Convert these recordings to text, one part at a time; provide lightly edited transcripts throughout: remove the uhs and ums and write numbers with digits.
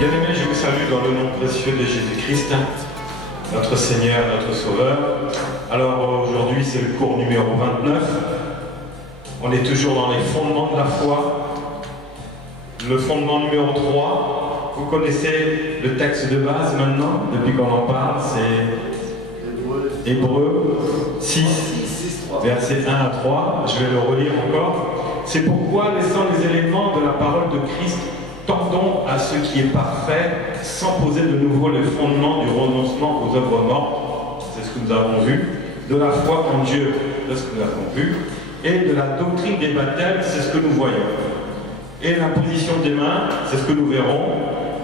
Bien-aimés, je vous salue dans le nom précieux de Jésus-Christ, notre Seigneur, notre Sauveur. Alors aujourd'hui, c'est le cours numéro 29. On est toujours dans les fondements de la foi. Le fondement numéro 3, vous connaissez le texte de base maintenant, depuis qu'on en parle, c'est Hébreux 6, versets 1 à 3. Je vais le relire encore. C'est pourquoi, laissant les éléments de la parole de Christ, tendons à ce qui est parfait, sans poser de nouveau les fondements du renoncement aux œuvres mortes, c'est ce que nous avons vu, de la foi en Dieu, c'est ce que nous avons vu, et de la doctrine des baptêmes, c'est ce que nous voyons. Et la position des mains, c'est ce que nous verrons.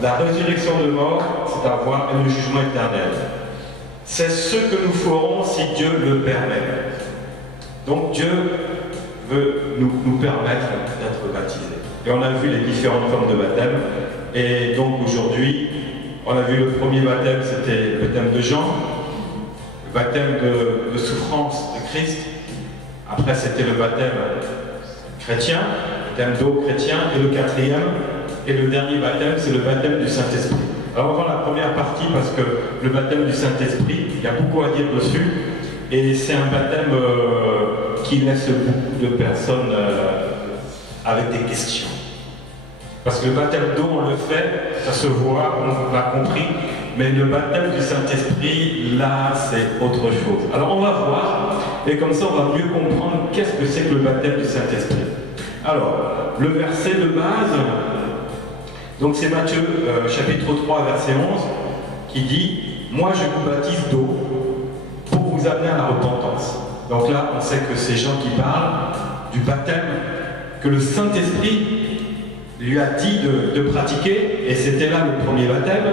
La résurrection de mort, c'est à voir, et le jugement éternel. C'est ce que nous ferons si Dieu le permet. Donc Dieu veut nous permettre d'être baptisés. Et on a vu les différentes formes de baptême. Et donc aujourd'hui, on a vu le premier baptême, c'était le baptême de Jean, le baptême de souffrance de Christ. Après, c'était le baptême chrétien, le baptême d'eau chrétien. Et le quatrième, et le dernier baptême, c'est le baptême du Saint-Esprit. Alors on va voir la première partie parce que le baptême du Saint-Esprit, il y a beaucoup à dire dessus. Et c'est un baptême qui laisse beaucoup de personnes avec des questions. Parce que le baptême d'eau, on le fait, ça se voit, on l'a compris, mais le baptême du Saint-Esprit, là, c'est autre chose. Alors on va voir, et comme ça on va mieux comprendre qu'est-ce que c'est que le baptême du Saint-Esprit. Alors, le verset de base, donc c'est Matthieu, chapitre 3, verset 11, qui dit « Moi je vous baptise d'eau pour vous amener à la repentance ». Donc là, on sait que c'est Jean qui parle du baptême que le Saint-Esprit lui a dit de pratiquer, et c'était là le premier baptême.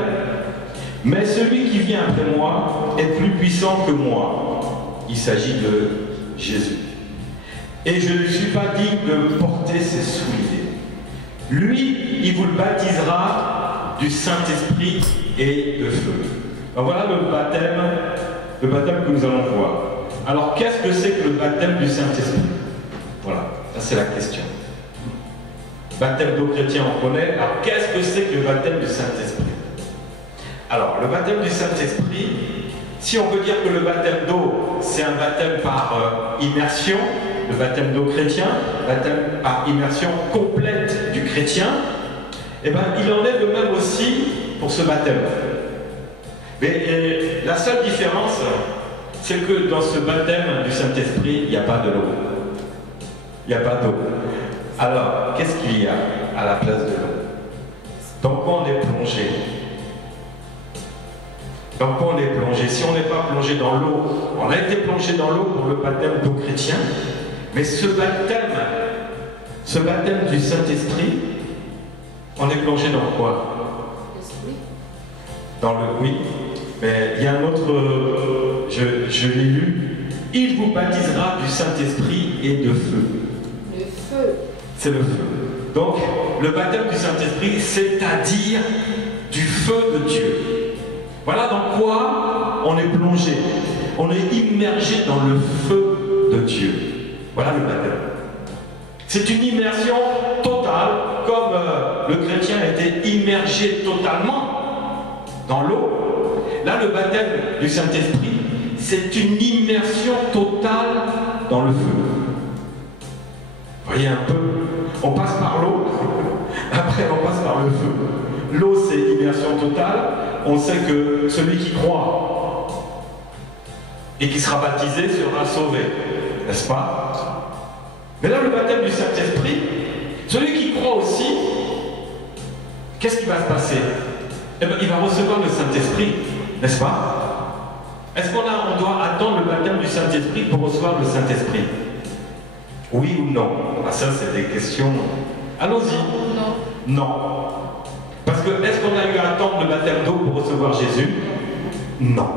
Mais celui qui vient après moi est plus puissant que moi. Il s'agit de Jésus. Et je ne suis pas digne de porter ses souliers. Lui, il vous le baptisera du Saint-Esprit et de feu. Donc voilà le baptême que nous allons voir. Alors qu'est-ce que c'est que le baptême du Saint-Esprit? Voilà, ça c'est la question. Baptême d'eau chrétien, on connaît. Alors, qu'est-ce que c'est que le baptême du Saint-Esprit? Alors, le baptême du Saint-Esprit, si on peut dire que le baptême d'eau, c'est un baptême par immersion, le baptême d'eau chrétien, baptême par immersion complète du chrétien, eh bien, il en est de même aussi pour ce baptême. Mais la seule différence, c'est que dans ce baptême du Saint-Esprit, il n'y a pas de l'eau. Il n'y a pas d'eau. Alors, qu'est-ce qu'il y a à la place de l'eau? Dans quoi on est plongé? Dans quoi on est plongé? Si on n'est pas plongé dans l'eau, on a été plongé dans l'eau pour le baptême d'eau chrétien, mais ce baptême du Saint-Esprit, on est plongé dans quoi? Dans le oui. Mais il y a un autre, je l'ai lu, il vous baptisera du Saint-Esprit et de feu. Le feu. C'est le feu. Donc, le baptême du Saint-Esprit, c'est-à-dire du feu de Dieu. Voilà dans quoi on est plongé. On est immergé dans le feu de Dieu. Voilà le baptême. C'est une immersion totale, comme le chrétien a été immergé totalement dans l'eau. Là, le baptême du Saint-Esprit, c'est une immersion totale dans le feu. Voyez un peu, on passe par l'eau, après on passe par le feu. L'eau, c'est immersion totale. On sait que celui qui croit et qui sera baptisé sera sauvé, n'est-ce pas? Mais là, le baptême du Saint-Esprit, celui qui croit aussi, qu'est-ce qui va se passer? Eh bien, il va recevoir le Saint-Esprit, n'est-ce pas? Est-ce qu'on doit attendre le baptême du Saint-Esprit pour recevoir le Saint-Esprit? Oui ou non? Ah, ça, c'est des questions. Allons-y. Non. Non. Parce que, est-ce qu'on a eu à attendre le baptême d'eau pour recevoir Jésus? Non.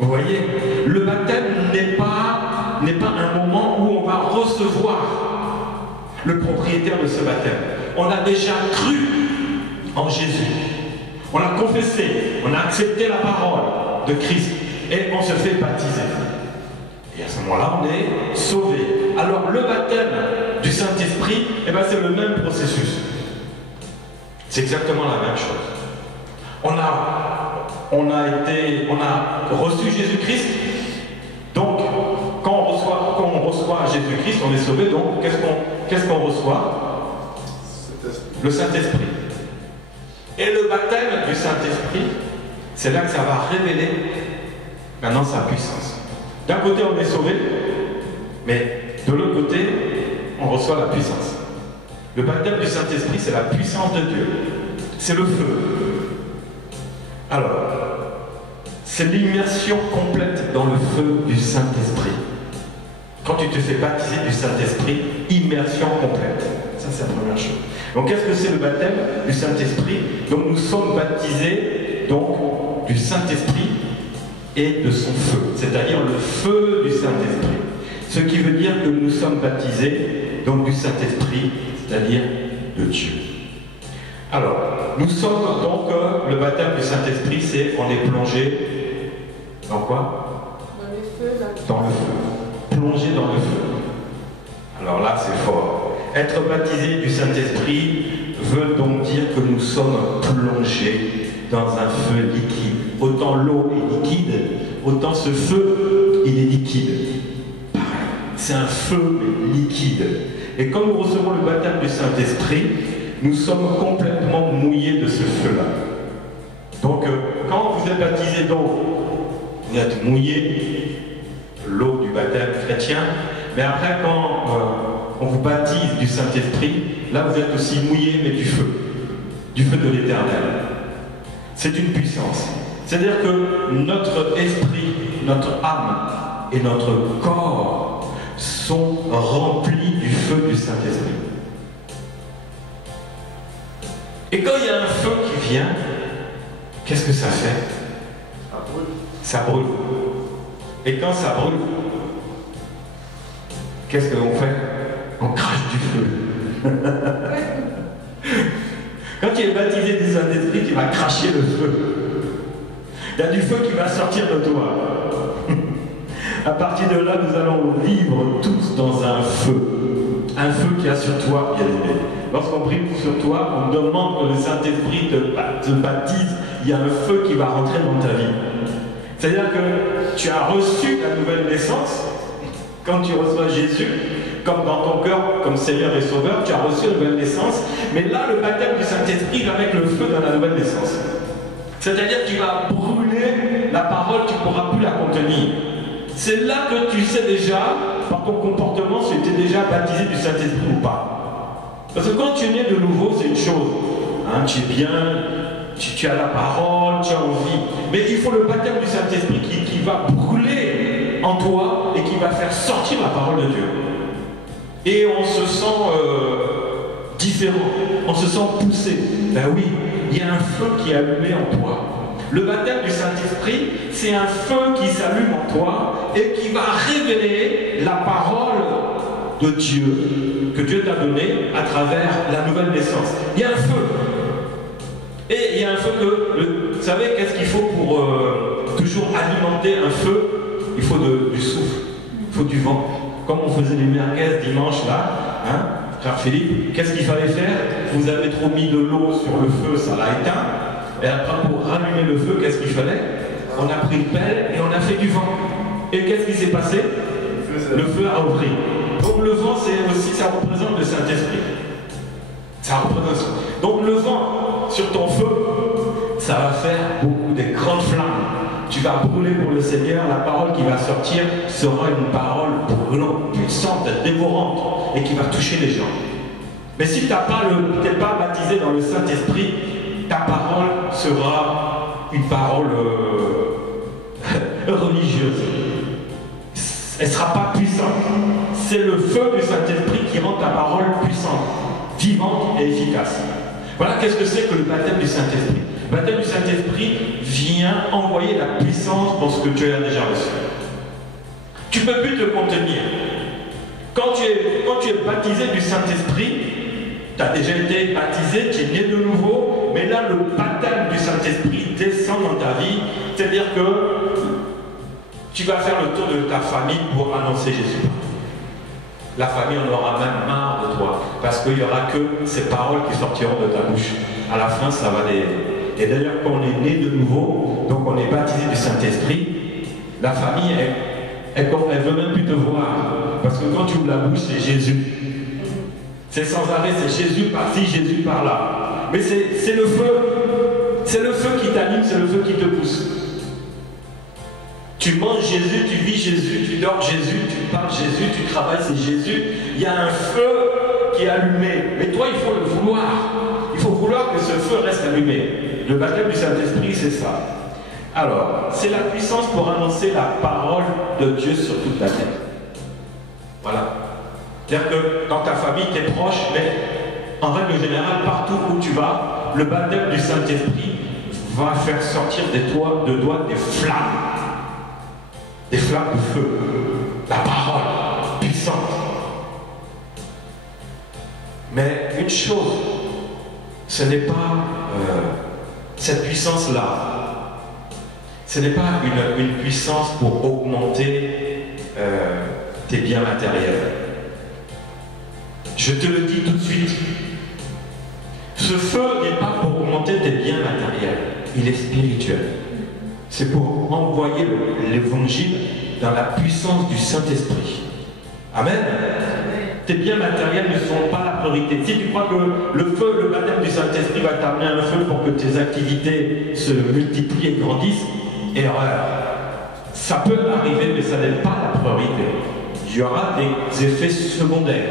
Vous voyez, le baptême n'est pas un moment où on va recevoir le propriétaire de ce baptême. On a déjà cru en Jésus. On a confessé, on a accepté la parole de Christ et on se fait baptiser. Et à ce moment-là, on est sauvé. Alors, le baptême du Saint-Esprit, eh ben, c'est le même processus. C'est exactement la même chose. On a reçu Jésus-Christ. Donc, quand on reçoit Jésus-Christ, on est sauvé. Donc, qu'est-ce qu'on reçoit? Le Saint-Esprit. Et le baptême du Saint-Esprit, c'est là que ça va révéler maintenant sa puissance. D'un côté, on est sauvé, mais de l'autre côté, on reçoit la puissance. Le baptême du Saint-Esprit, c'est la puissance de Dieu. C'est le feu. Alors, c'est l'immersion complète dans le feu du Saint-Esprit. Quand tu te fais baptiser du Saint-Esprit, immersion complète. Ça, c'est la première chose. Donc, qu'est-ce que c'est le baptême du Saint-Esprit? Donc, nous sommes baptisés donc, du Saint-Esprit et de son feu, c'est-à-dire le feu du Saint-Esprit. Ce qui veut dire que nous sommes baptisés donc, du Saint-Esprit, c'est-à-dire de Dieu. Alors, nous sommes donc, le baptême du Saint-Esprit, c'est on est plongé dans quoi? Dans le feu. Dans le feu. Plongé dans le feu. Alors là, c'est fort. Être baptisé du Saint-Esprit veut donc dire que nous sommes plongés dans un feu liquide. Autant l'eau est liquide, autant ce feu, il est liquide. Pareil, c'est un feu liquide. Et quand nous recevons le baptême du Saint-Esprit, nous sommes complètement mouillés de ce feu-là. Donc, quand vous êtes baptisé d'eau, vous êtes mouillé, l'eau du baptême chrétien, mais après, quand on vous baptise du Saint-Esprit, là, vous êtes aussi mouillé, mais du feu de l'Éternel. C'est une puissance. C'est-à-dire que notre esprit, notre âme et notre corps sont remplis du feu du Saint-Esprit. Et quand il y a un feu qui vient, qu'est-ce que ça fait? Ça brûle. Ça brûle. Et quand ça brûle, qu'est-ce que l'on fait? On crache du feu. Quand tu es baptisé du Saint-Esprit, tu vas cracher le feu. Il y a du feu qui va sortir de toi. À partir de là, nous allons vivre tous dans un feu. Un feu qui a sur toi, bien aimé. Lorsqu'on prie sur toi, on demande que le Saint-Esprit te baptise. Il y a un feu qui va rentrer dans ta vie. C'est-à-dire que tu as reçu la nouvelle naissance. Quand tu reçois Jésus, comme dans ton cœur, comme Seigneur et Sauveur, tu as reçu la nouvelle naissance. Mais là, le baptême du Saint-Esprit va avec le feu dans la nouvelle naissance. C'est-à-dire que tu vas brûler la parole, tu ne pourras plus la contenir. C'est là que tu sais déjà, par ton comportement, si tu es déjà baptisé du Saint-Esprit ou pas. Parce que quand tu es né de nouveau, c'est une chose. Hein, tu es bien, tu as la parole, tu as envie. Mais il faut le baptême du Saint-Esprit qui va brûler en toi et qui va faire sortir la parole de Dieu. Et on se sent différent, on se sent poussé. Ben oui, il y a un feu qui est allumé en toi. Le baptême du Saint-Esprit, c'est un feu qui s'allume en toi et qui va révéler la parole de Dieu que Dieu t'a donnée à travers la nouvelle naissance. Il y a un feu. Et il y a un feu que, vous savez, qu'est-ce qu'il faut pour toujours alimenter un feu? Il faut du souffle, il faut du vent. Comme on faisait les merguez dimanche là, hein, frère Philippe, qu'est-ce qu'il fallait faire? Vous avez trop mis de l'eau sur le feu, ça l'a éteint. Et après, pour rallumer le feu, qu'est-ce qu'il fallait? On a pris une pelle et on a fait du vent. Et qu'est-ce qui s'est passé? Le feu a repris. Donc le vent, c'est aussi, ça représente le Saint-Esprit. Ça représente. Donc le vent sur ton feu, ça va faire beaucoup de grandes flammes. Tu vas brûler pour le Seigneur. La parole qui va sortir sera une parole brûlante, puissante, dévorante et qui va toucher les gens. Mais si tu n'es pas baptisé dans le Saint-Esprit, ta parole sera une parole religieuse. Elle ne sera pas puissante. C'est le feu du Saint-Esprit qui rend ta parole puissante, vivante et efficace. Voilà qu'est-ce que c'est que le baptême du Saint-Esprit. Le baptême du Saint-Esprit vient envoyer la puissance dans ce que tu as déjà reçu. Tu ne peux plus te contenir. Quand tu es baptisé du Saint-Esprit, tu as déjà été baptisé, tu es né de nouveau, mais là le baptême du Saint-Esprit descend dans ta vie, c'est-à-dire que tu vas faire le tour de ta famille pour annoncer Jésus. La famille en aura même marre de toi, parce qu'il n'y aura que ces paroles qui sortiront de ta bouche. À la fin, ça va Et d'ailleurs, quand on est né de nouveau, donc on est baptisé du Saint-Esprit, la famille, elle veut même plus te voir. Parce que quand tu ouvres la bouche, c'est Jésus. C'est sans arrêt, c'est Jésus par-ci, Jésus par-là. Mais c'est le feu. C'est le feu qui t'anime, c'est le feu qui te pousse. Tu manges Jésus, tu vis Jésus, tu dors Jésus, tu parles Jésus, tu travailles, c'est Jésus. Il y a un feu qui est allumé. Mais toi, il faut le vouloir. Il faut vouloir que ce feu reste allumé. Le baptême du Saint-Esprit, c'est ça. Alors, c'est la puissance pour annoncer la parole de Dieu sur toute la terre. Voilà. C'est-à-dire que dans ta famille, tu es proche, mais en règle générale, partout où tu vas, le baptême du Saint-Esprit va faire sortir des doigts des flammes. Des flammes de feu. La parole puissante. Mais une chose, ce n'est pas cette puissance-là. Ce n'est pas une puissance pour augmenter tes biens matériels. Je te le dis tout de suite. Ce feu n'est pas pour augmenter tes biens matériels. Il est spirituel. C'est pour envoyer l'évangile dans la puissance du Saint-Esprit. Amen. Tes biens matériels ne sont pas la priorité. Si tu crois que le feu, le baptême du Saint-Esprit va t'amener un feu pour que tes activités se multiplient et grandissent, erreur. Ça peut arriver, mais ça n'est pas la priorité. Il y aura des effets secondaires.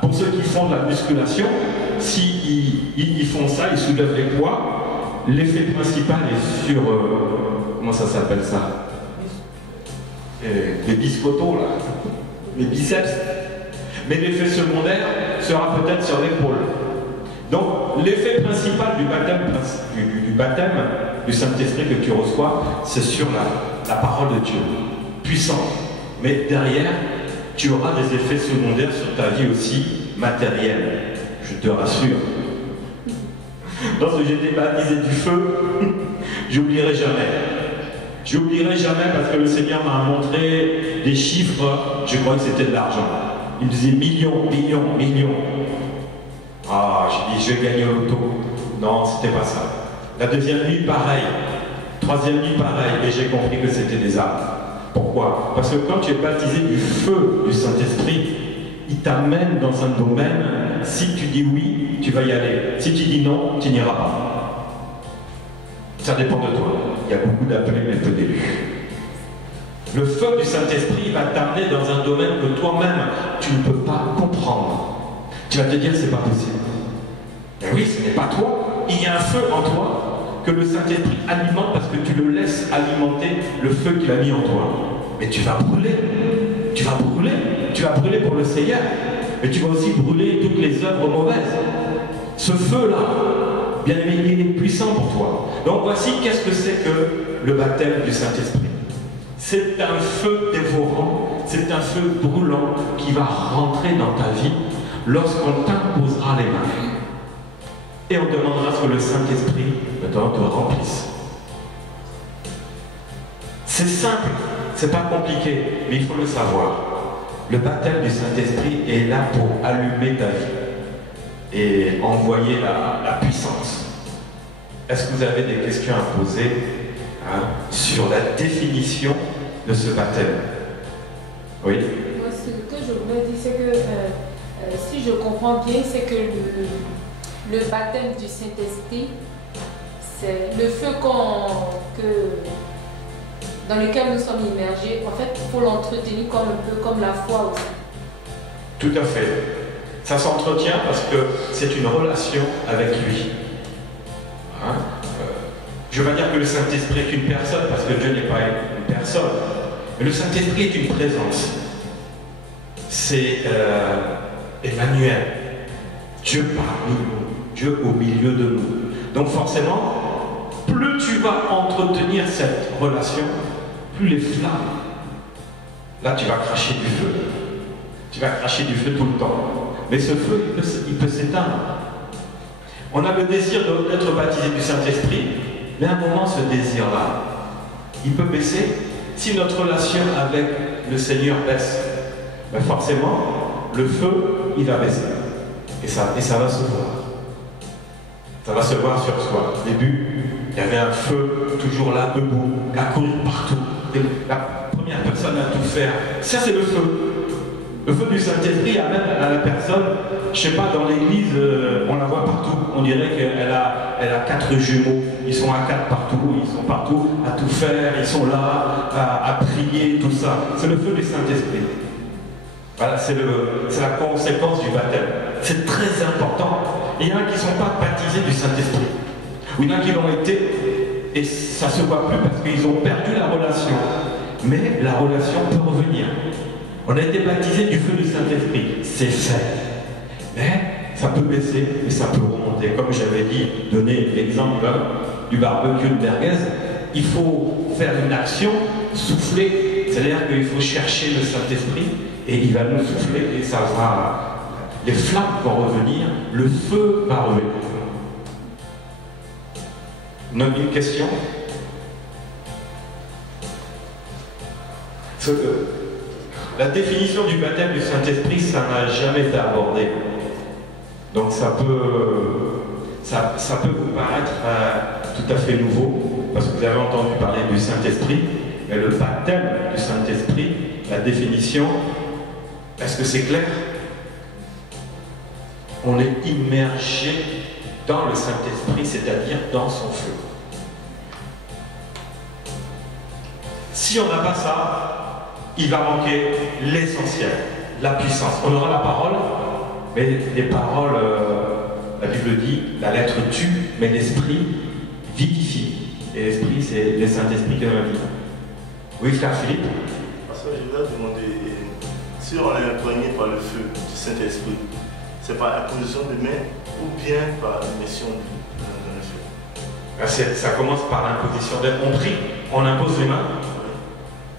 Pour ceux qui font de la musculation, s'ils font ça, ils soulèvent les poids, l'effet principal est sur... comment ça s'appelle ça? Les biscottos, là. Les biceps. Mais l'effet secondaire sera peut-être sur l'épaule. Donc, l'effet principal du baptême du Saint-Esprit que tu reçois, c'est sur la parole de Dieu. Puissante. Mais derrière, tu auras des effets secondaires sur ta vie aussi matérielle. Je te rassure. Lorsque j'étais baptisé du feu, j'oublierai jamais. J'oublierai jamais parce que le Seigneur m'a montré des chiffres, je crois que c'était de l'argent. Il me disait millions, millions, millions. Ah, j'ai dit, je vais gagner au loto. Non, c'était pas ça. La deuxième nuit, pareil. Troisième nuit, pareil. Et j'ai compris que c'était des âmes. Pourquoi? Parce que quand tu es baptisé du feu du Saint-Esprit, il t'amène dans un domaine, si tu dis oui, tu vas y aller. Si tu dis non, tu n'iras pas. Ça dépend de toi. Il y a beaucoup d'appelés, mais peu d'élus. Le feu du Saint-Esprit va t'amener dans un domaine que toi-même, tu ne peux pas comprendre. Tu vas te dire, c'est pas possible. Mais oui, ce n'est pas toi. Il y a un feu en toi que le Saint-Esprit alimente parce que tu le laisses alimenter le feu qu'il a mis en toi. Mais tu vas brûler. Tu vas brûler. Tu vas brûler pour le Seigneur. Mais tu vas aussi brûler toutes les œuvres mauvaises. Ce feu-là, bien aimé, il est puissant pour toi. Donc voici qu'est-ce que c'est que le baptême du Saint-Esprit. C'est un feu dévorant, c'est un feu brûlant qui va rentrer dans ta vie lorsqu'on t'imposera les mains. Et on demandera à ce que le Saint-Esprit te remplisse. C'est simple, c'est pas compliqué, mais il faut le savoir. Le baptême du Saint-Esprit est là pour allumer ta vie et envoyer la puissance. Est-ce que vous avez des questions à poser sur la définition de ce baptême? Oui. Moi, ce que je voulais dire, c'est que si je comprends bien, c'est que le baptême du Saint-Esprit, c'est le feu dans lequel nous sommes immergés. En fait, il faut l'entretenir un peu comme la foi aussi. Tout à fait. Ça s'entretient parce que c'est une relation avec lui. Je ne veux pas dire que le Saint-Esprit est une personne, parce que Dieu n'est pas une personne. Mais le Saint-Esprit est une présence. C'est Emmanuel. Dieu parmi nous. Dieu au milieu de nous. Donc forcément, plus tu vas entretenir cette relation, plus les flammes, là tu vas cracher du feu. Tu vas cracher du feu tout le temps. Mais ce feu, il peut s'éteindre. On a le désir d'être baptisé du Saint-Esprit, mais à un moment, ce désir-là, il peut baisser. Si notre relation avec le Seigneur baisse, ben forcément, le feu, il va baisser. Et ça va se voir. Ça va se voir sur soi. Au début, il y avait un feu toujours là, debout, à courir partout. Et la première personne à tout faire, ça c'est le feu. Le feu du Saint-Esprit amène à la personne, je sais pas, dans l'église, on la voit partout. On dirait qu'elle a 4 jumeaux. Ils sont à 4 partout, ils sont partout à tout faire, ils sont là à prier, tout ça. C'est le feu du Saint-Esprit. Voilà, c'est la conséquence du baptême. C'est très important. Et il y en a qui ne sont pas baptisés du Saint-Esprit. Ou il y en a qui l'ont été, et ça ne se voit plus parce qu'ils ont perdu la relation. Mais la relation peut revenir. On a été baptisé du feu du Saint-Esprit, c'est fait. Mais ça peut baisser et ça peut remonter. Comme j'avais dit, donner l'exemple du barbecue de merguez, il faut faire une action, souffler. C'est-à-dire qu'il faut chercher le Saint-Esprit et il va nous souffler et ça va. Les flammes vont revenir, le feu va revenir. Une question? La définition du baptême du Saint-Esprit, ça n'a jamais été abordé. Donc ça peut vous paraître tout à fait nouveau, parce que vous avez entendu parler du Saint-Esprit, mais le baptême du Saint-Esprit, la définition, est-ce que c'est clair? On est immergé dans le Saint-Esprit, c'est-à-dire dans son feu. Si on n'a pas ça, il va manquer l'essentiel, la puissance. On aura la parole, mais les paroles, la Bible dit, la lettre tue, mais l'esprit vivifie. Et l'esprit, c'est le Saint-Esprit qui est dans la vie. Oui, frère Philippe? Parce que je voulais demander, si on est imprégné par le feu du Saint-Esprit, c'est par imposition de main ou bien par mission de le feu? Ça commence par l'imposition des mains. On prie, on impose les mains.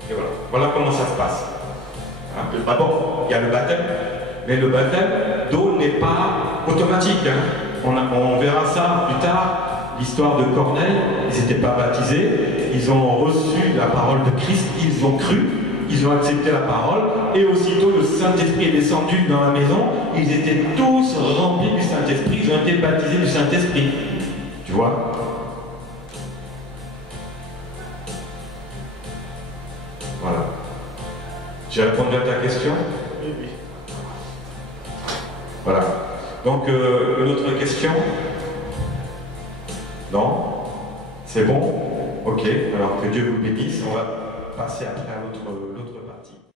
Et voilà. Voilà comment ça se passe. D'abord, il y a le baptême, mais le baptême d'eau n'est pas automatique. On verra ça plus tard. L'histoire de Corneille, ils n'étaient pas baptisés, ils ont reçu la parole de Christ, ils ont cru, ils ont accepté la parole, et aussitôt le Saint-Esprit est descendu dans la maison, ils étaient tous remplis du Saint-Esprit, ils ont été baptisés du Saint-Esprit. Tu vois? Voilà. J'ai répondu à ta question? Oui, oui. Voilà. Donc, une autre question? Non? C'est bon? Ok. Alors que Dieu vous bénisse. On va passer après à l'autre partie.